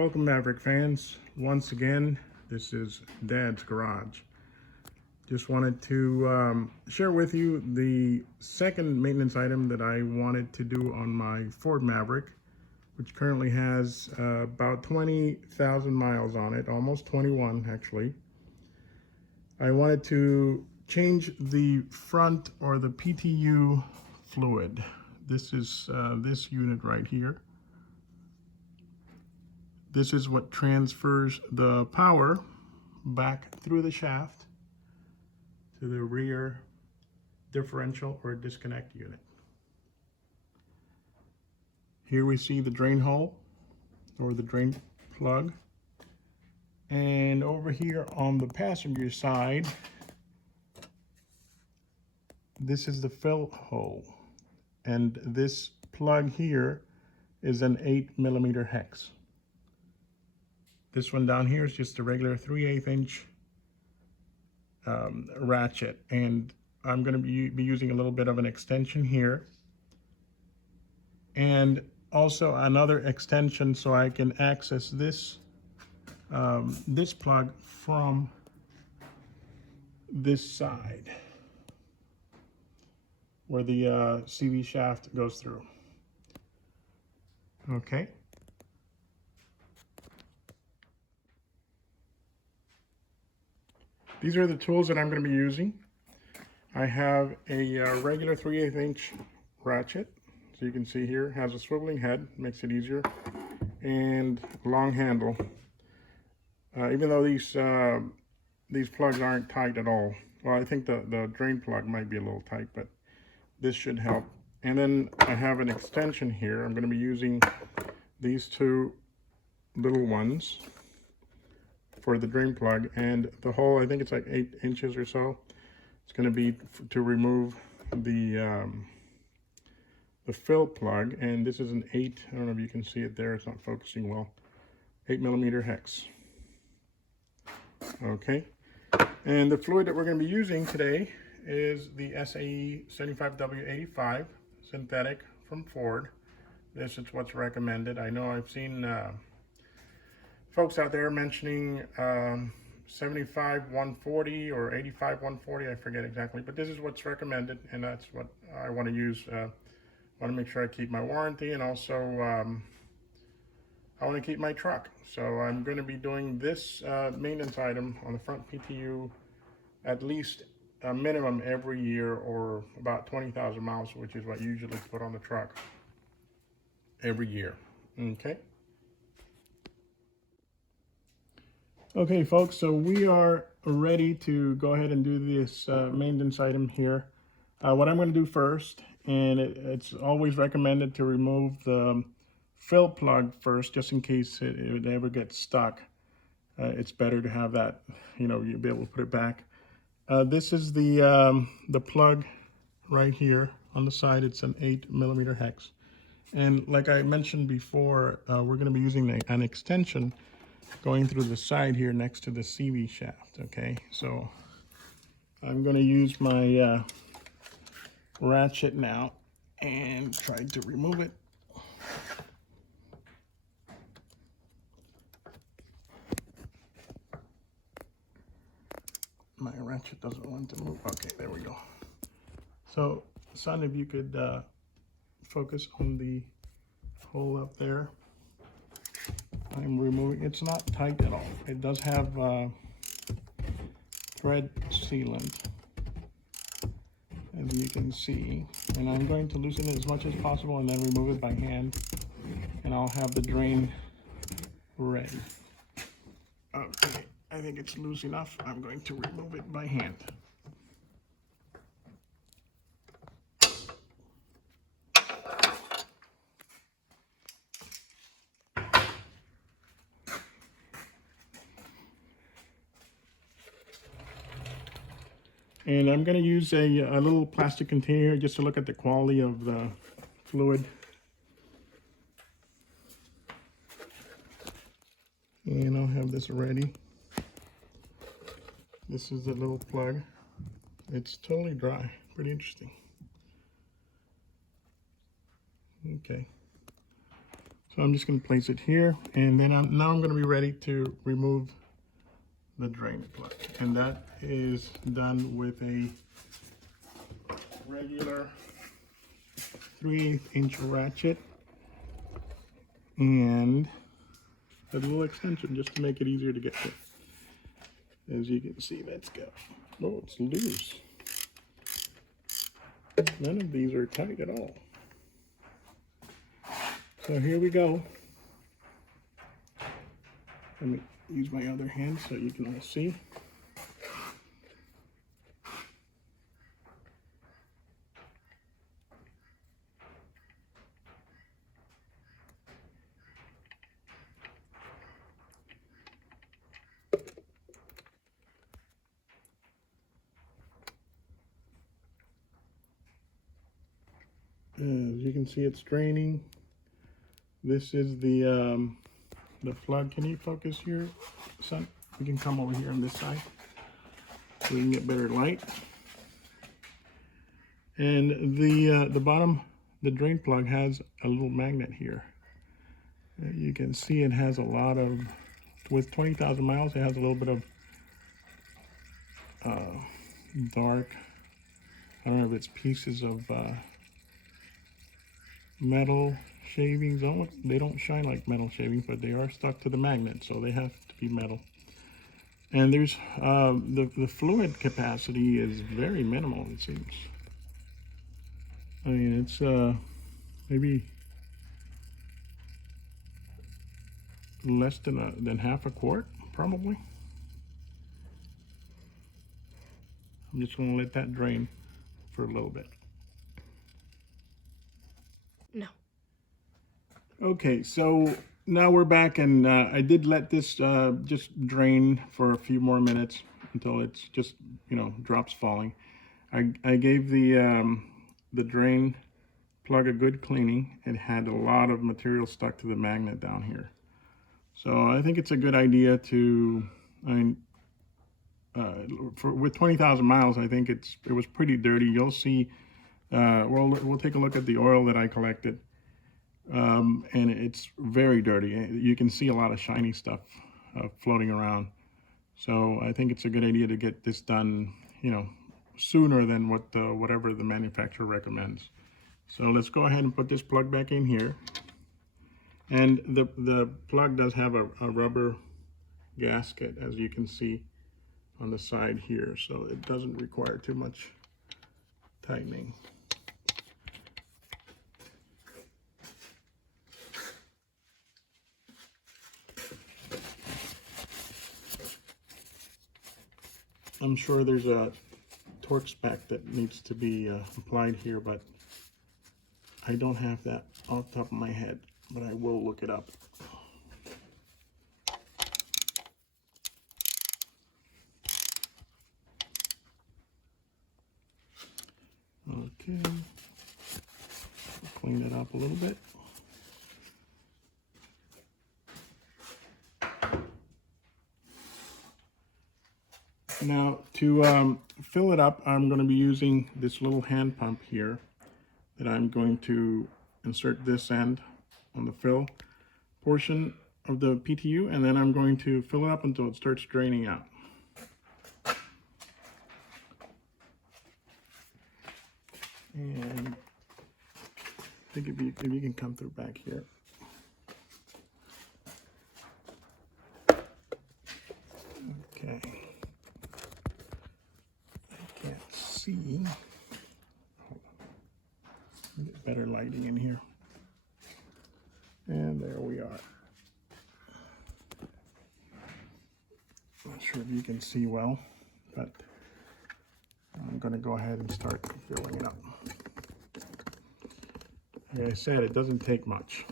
Welcome, Maverick fans. Once again, this is Dad's Garage. Just wanted to share with you the second maintenance item that I wanted to do on my Ford Maverick, which currently has about 20,000 miles on it, almost 21 actually. I wanted to change the front or the PTU fluid. This is this unit right here. This is what transfers the power back through the shaft to the rear differential or disconnect unit. Here we see the drain hole or the drain plug. And over here on the passenger side, this is the fill hole. And this plug here is an 8mm hex. This one down here is just a regular 3/8 inch ratchet, and I'm going to be using a little bit of an extension here, and also another extension so I can access this this plug from this side where the CV shaft goes through. Okay. These are the tools that I'm going to be using. I have a regular 3/8 inch ratchet. So you can see here, has a swiveling head, makes it easier, and long handle. Even though these plugs aren't tight at all. Well, I think the drain plug might be a little tight, but this should help. And then I have an extension here. I'm going to be using these two little ones for the drain plug, and the hole, I think it's like 8 inches or so. It's going to be to remove the fill plug, and this is an 8, I don't know if you can see it there, it's not focusing well, 8mm hex. Okay, and the fluid that we're going to be using today is the SAE 75W85 synthetic from Ford. This is what's recommended. I know I've seen folks out there mentioning 75-140 or 85-140, I forget exactly, but this is what's recommended, and that's what I want to use. I want to make sure I keep my warranty, and also I want to keep my truck. So I'm going to be doing this maintenance item on the front PTU at least a minimum every year, or about 20,000 miles, which is what usually put on the truck every year. Okay. Okay, folks, so we are ready to go ahead and do this maintenance item here. What I'm going to do first, and it's always recommended to remove the fill plug first, just in case it ever gets stuck. It's better to have that, you know, you'll be able to put it back. This is the plug right here on the side. It's an 8mm hex. And like I mentioned before, we're going to be using an extension going through the side here next to the CV shaft. Okay, so I'm going to use my ratchet now and try to remove it. My ratchet doesn't want to move. Okay, there we go. So, son, if you could focus on the hole up there. I'm removing, it's not tight at all. It does have thread sealant, as you can see. And I'm going to loosen it as much as possible and then remove it by hand. And I'll have the drain ready. Okay, I think it's loose enough. I'm going to remove it by hand. And I'm going to use a little plastic container just to look at the quality of the fluid. And I'll have this ready. This is the little plug. It's totally dry. Pretty interesting. Okay. So So I'm just going to place it here, and then now I'm going to be ready to remove the drain plug. And that is done with a regular 3/8" ratchet and a little extension just to make it easier to get to. As you can see, let's go. Oh, it's loose. None of these are tight at all. So here we go. Let me use my other hand so you can all see. As you can see, it's draining. This is the plug. Can you focus here, son? You can come over here on this side so we can get better light. And the bottom, the drain plug has a little magnet here. You can see it has a lot of, with 20,000 miles, it has a little bit of dark, I don't know if it's pieces of metal shavings. They don't shine like metal shavings, but they are stuck to the magnet, so they have to be metal. And there's the fluid capacity is very minimal, it seems. I mean, it's maybe less than half a quart, probably. I'm just going to let that drain for a little bit. No. Okay, so now we're back, and I did let this just drain for a few more minutes until it's just, you know, drops falling. I gave the drain plug a good cleaning. It had a lot of material stuck to the magnet down here. So I think it's a good idea to, I mean, with 20,000 miles, I think it was pretty dirty. You'll see, we'll take a look at the oil that I collected. And it's very dirty. You can see a lot of shiny stuff floating around. So I think it's a good idea to get this done, you know, sooner than whatever the manufacturer recommends. So let's go ahead and put this plug back in here. And the plug does have a rubber gasket, as you can see on the side here, so it doesn't require too much tightening. I'm sure there's a torque spec that needs to be applied here, but I don't have that off the top of my head, but I will look it up. Okay, clean it up a little bit. Now to fill it up, I'm going to be using this little hand pump here that I'm going to insert this end on the fill portion of the PTU, and then I'm going to fill it up until it starts draining out. And I think if you can come through back here. Okay. I can't see. Hold on. Get better lighting in here. And there we are. Not sure if you can see well, but I'm going to go ahead and start filling it up. Like I said, it doesn't take much.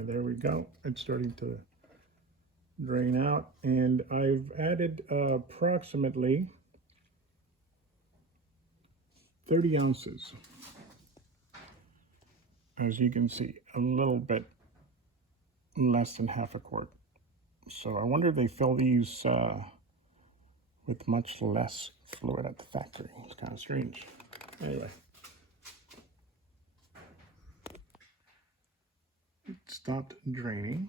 And there we go. It's starting to drain out, and I've added approximately 30 ounces. As you can see, a little bit less than half a quart. So I wonder if they fill these with much less fluid at the factory. It's kind of strange. Anyway, it stopped draining.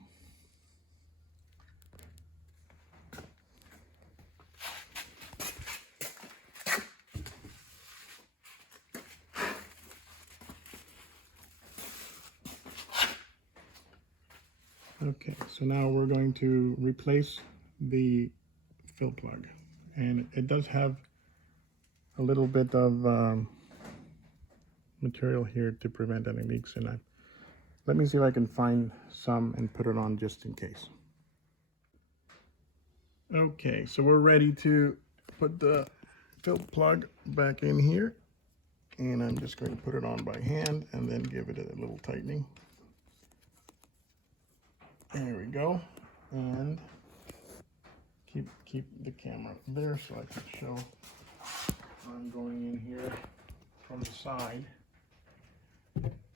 Okay, so now we're going to replace the fill plug, and it does have a little bit of material here to prevent any leaks in it. Let me see if I can find some and put it on just in case. Okay, so we're ready to put the fill plug back in here, and I'm just going to put it on by hand and then give it a little tightening. There we go, and keep the camera there so I can show. I'm going in here from the side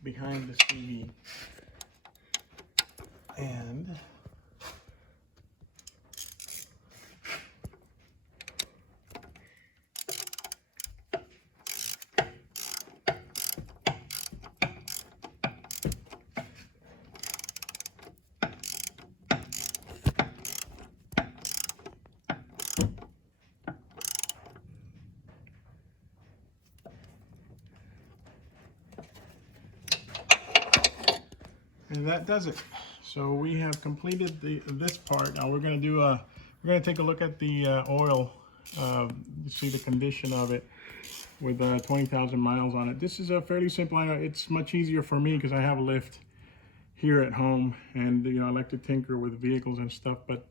behind the CV, and that does it. So we have completed this part. Now we're going to take a look at the oil, to see the condition of it with 20,000 miles on it. This is a fairly simple. It's much easier for me because I have a lift here at home, and I like to tinker with vehicles and stuff. But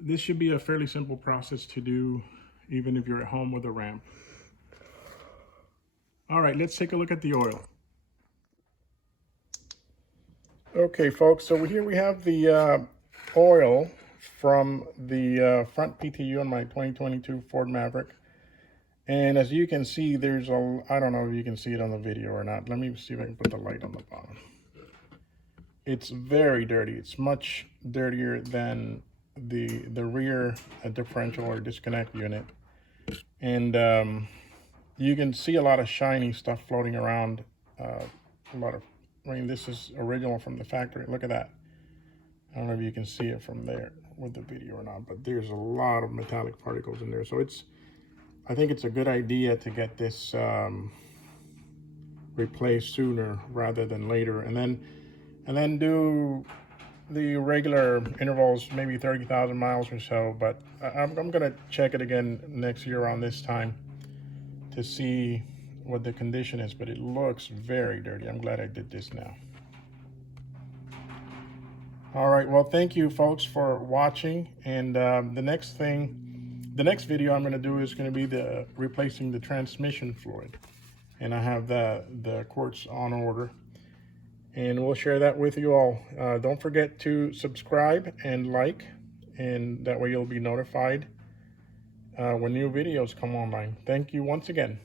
this should be a fairly simple process to do, even if you're at home with a ramp. All right, let's take a look at the oil. Okay, folks, so here we have the oil from the front PTU on my 2022 Ford Maverick. And as you can see, there's I don't know if you can see it on the video or not. Let me see if I can put the light on the bottom. It's very dirty. It's much dirtier than the rear differential or disconnect unit. And you can see a lot of shiny stuff floating around. This is original from the factory. Look at that. I don't know if you can see it from there with the video or not, but there's a lot of metallic particles in there. So I think it's a good idea to get this replaced sooner rather than later, and then do the regular intervals, maybe 30,000 miles or so. But I'm gonna check it again next year around this time to see what the condition is, but it looks very dirty. I'm glad I did this now. All right, well, thank you folks for watching, and the next video I'm going to do is going to be replacing the transmission fluid, and I have the quarts on order, and we'll share that with you all. Don't forget to subscribe and like, and that way you'll be notified when new videos come online. Thank you once again.